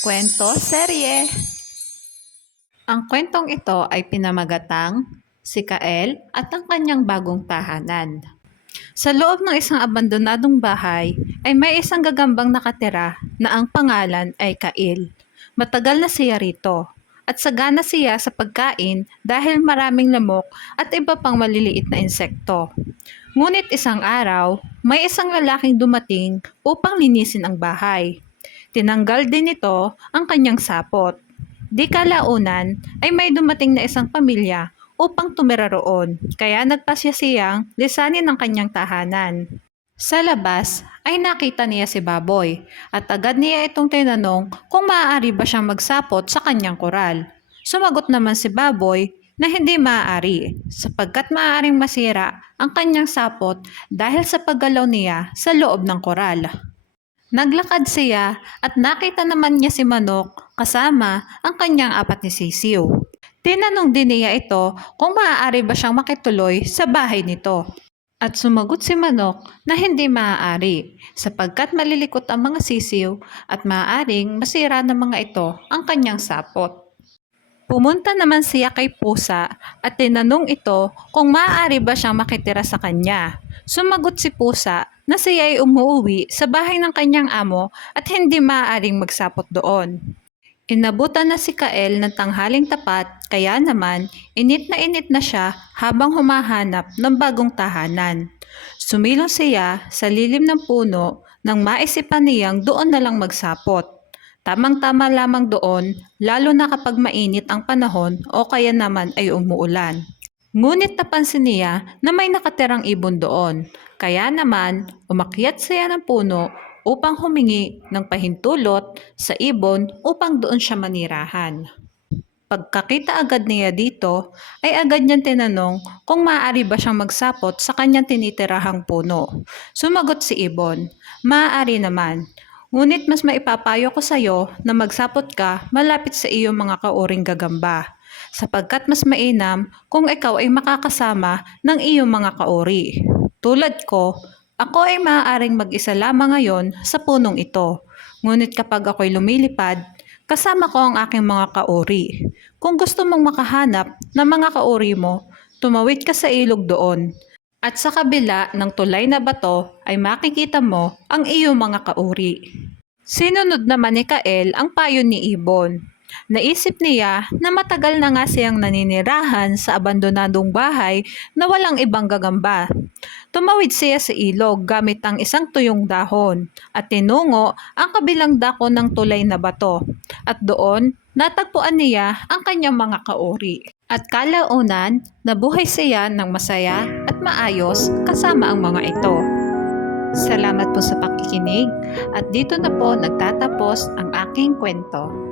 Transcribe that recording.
Kwento Serye. Ang kwentong ito ay pinamagatang si Kael at ang kanyang bagong tahanan. Sa loob ng isang abandonadong bahay ay may isang gagambang nakatira na ang pangalan ay Kail. Matagal na siya rito at sagana siya sa pagkain dahil maraming lamok at iba pang maliliit na insekto. Ngunit isang araw, may isang lalaking dumating upang linisin ang bahay. Tinanggal din nito ang kanyang sapot. Di kalaunan ay may dumating na isang pamilya upang tumira roon, kaya nagpasya siyang lisanin ang kanyang tahanan. Sa labas ay nakita niya si Baboy at agad niya itong tinanong kung maaari ba siyang magsapot sa kanyang koral. Sumagot naman si Baboy na hindi maaari sapagkat maaaring masira ang kanyang sapot dahil sa paggalaw niya sa loob ng koral. Naglakad siya at nakita naman niya si Manok kasama ang kanyang apat ni sisiw. Tinanong din niya ito kung maaari ba siyang makituloy sa bahay nito. At sumagot si Manok na hindi maaari sapagkat malilikot ang mga sisiw at maaaring masira ng mga ito ang kanyang sapot. Pumunta naman siya kay Pusa at tinanong ito kung maaari ba siyang makitira sa kanya. Sumagot si Pusa na siya ay umuwi sa bahay ng kanyang amo at hindi maaaring magsapot doon. Inabutan na si Kael ng tanghaling tapat kaya naman init na siya habang humahanap ng bagong tahanan. Sumilong siya sa lilim ng puno nang maisipan niyang doon na lang magsapot. Tamang-tama lamang doon, lalo na kapag mainit ang panahon o kaya naman ay umuulan. Ngunit napansin niya na may nakatirang ibon doon, kaya naman umakyat siya ng puno upang humingi ng pahintulot sa ibon upang doon siya manirahan. Pagkakita agad niya dito, ay agad niyang tinanong kung maaari ba siyang magsapot sa kanyang tinitirahang puno. Sumagot si ibon, maaari naman. Ngunit mas maipapayo ko sa iyo na magsapot ka malapit sa iyong mga kauring gagamba, sapagkat mas mainam kung ikaw ay makakasama ng iyong mga kauri. Tulad ko, ako ay maaaring mag-isa lamang ngayon sa punong ito. Ngunit kapag ako'y lumilipad, kasama ko ang aking mga kauri. Kung gusto mong makahanap ng mga kauri mo, tumawid ka sa ilog doon. At sa kabila ng tulay na bato ay makikita mo ang iyong mga kauri. Sinunod naman ni Kael ang payo ni Ibon. Naisip niya na matagal na nga siyang naninirahan sa abandonadong bahay na walang ibang gagamba. Tumawid siya sa ilog gamit ang isang tuyong dahon at tinungo ang kabilang dako ng tulay na bato. At doon, natagpuan niya ang kanyang mga kauri. At kalaunan, nabuhay siya ng masaya at maayos kasama ang mga ito. Salamat po sa pakikinig at dito na po nagtatapos ang aking kwento.